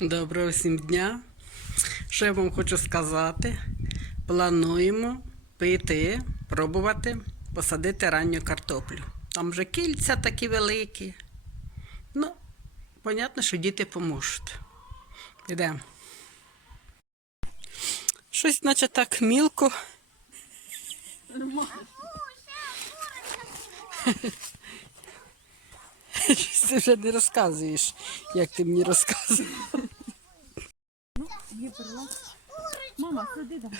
Доброго всім дня. Що я вам хочу сказати? Плануємо піти, пробувати посадити ранню картоплю. Там вже кільця такі великі. Ну, понятно, що діти поможуть. Підемо. Щось, наче так мілко. Ти вже не розказуєш, як ти мені розказував. Мама, сиди там.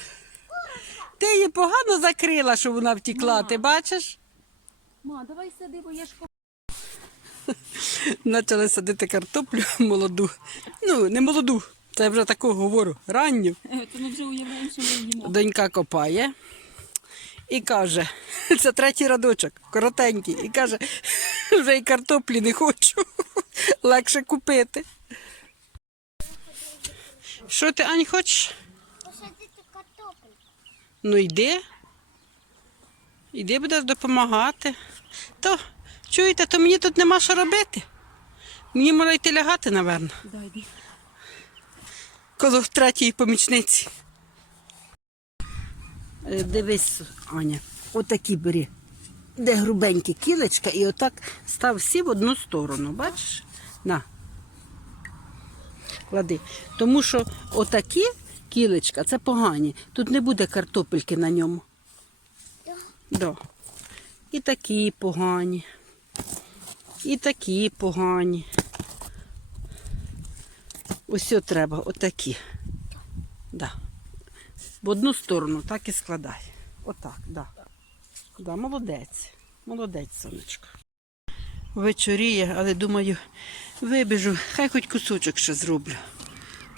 Ти її погано закрила, що вона втекла, ти бачиш? Ма, давай сиди, бо я ж ко- Почали садити картоплю молоду. Ну, не молоду, це я вже таку говорю, ранню. Е, То ми вже уявляємо, що ми їмо. Донька копає і каже, це третій радочок, коротенький, і каже, вже й картоплі не хочу, легше купити. Що ти, Ань, хочеш? Посадити картоплю. Ну йди. Йди будеш допомагати. То, чуєте, то мені тут нема що робити. Мені можна йти лягати, напевно, коло третьої помічниці. Е, Дивись, Аня, отакі бери. Де грубенькі кілечка, і отак став всі в одну сторону. Бачиш? На. Клади. Тому що отакі кілечка це погані. Тут не буде картопельки на ньому. Да. І такі погані. І такі погані. Ось треба, отакі. Да. В одну сторону так і складай. Отак, да. Да, молодець. Молодець, сонечко. Вечоріє, але думаю, вибіжу, хай хоч кусочок ще зроблю.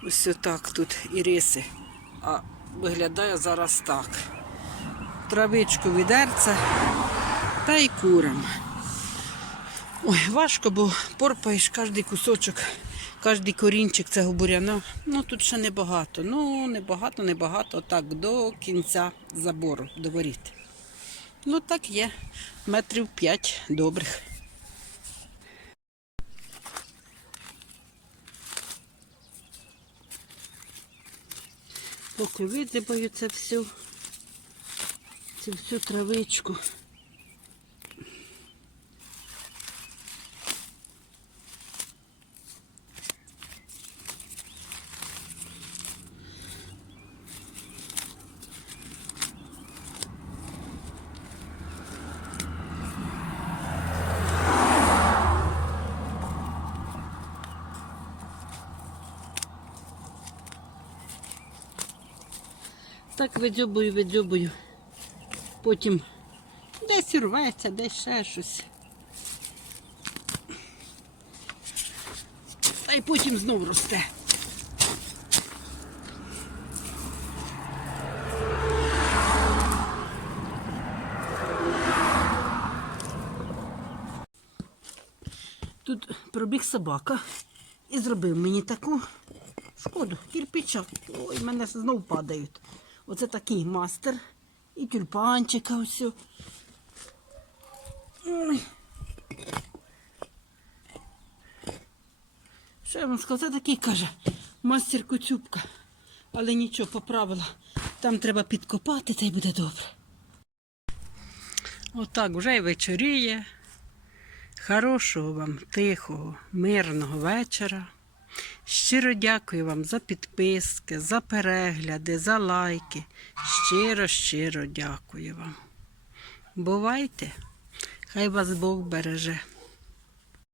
Ось отак тут і риси. А виглядає зараз так. Травичку відерце та й курам. Ой, важко, бо порпаєш кожний кусочок, кожний корінчик цього буряна. Ну тут ще небагато. Ну, небагато, небагато. Так, до кінця забору, до воріт. Ну так є. Метрів п'ять добрих. Поки видрібаю це всю, цю всю травичку. Так видзьобую, видзьобую. Потім десь рветься, десь ще щось. Та й потім знов росте. Тут пробіг собака і зробив мені таку шкоду, кирпича. Ой, мене знов падають. Оце такий мастер. І тюльпанчика ось. Що я вам сказала, це такий каже, мастер Коцюбка. Але нічого, поправила. Там треба підкопати, та й буде добре. Отак вже й вечоріє. Хорошого вам, тихого, мирного вечора. Щиро дякую вам за підписки, за перегляди, за лайки. Щиро, щиро дякую вам. Бувайте, хай вас Бог береже.